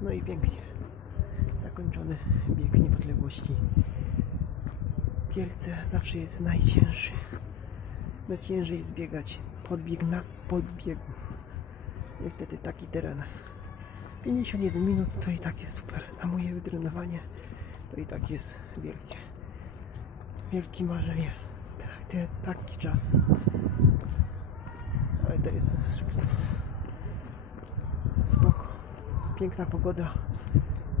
No i pięknie. Zakończony bieg niepodległości. Kielce zawsze jest najcięższy. Najciężej jest biegać podbieg na podbiegu. Niestety taki teren. 51 minut to i tak jest super. A moje wytrenowanie to i tak jest wielkie. Wielkie marzenie. Tak, te, taki czas. Ale to jest spoko. Piękna pogoda.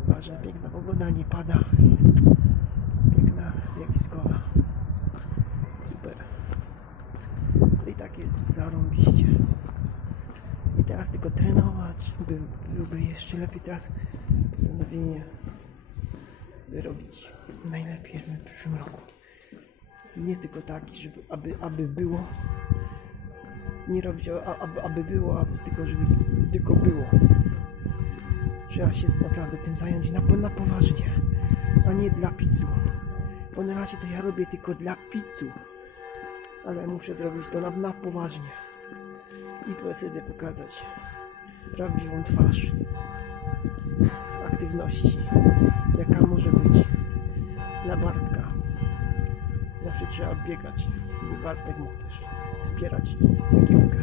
Ważna piękna pogoda, nie pada. Jest piękna, zjawiskowa. Super. To i tak jest zarąbiście. I teraz tylko trenować. By, byłby jeszcze lepiej teraz postanowienie wyrobić najlepiej w przyszłym roku. Nie tylko taki, żeby aby, aby było. Nie robić, a- aby, aby było, tylko żeby tylko było. Trzeba się naprawdę tym zająć na, na poważnie, a nie dla pizzu. Bo na razie to ja robię tylko dla pizzu. Ale muszę zrobić to na, na poważnie. I wtedy pokazać prawdziwą twarz aktywności, jaka może być dla Bartka. Zawsze trzeba biegać, by Bartek mógł też wspierać cegiełkę.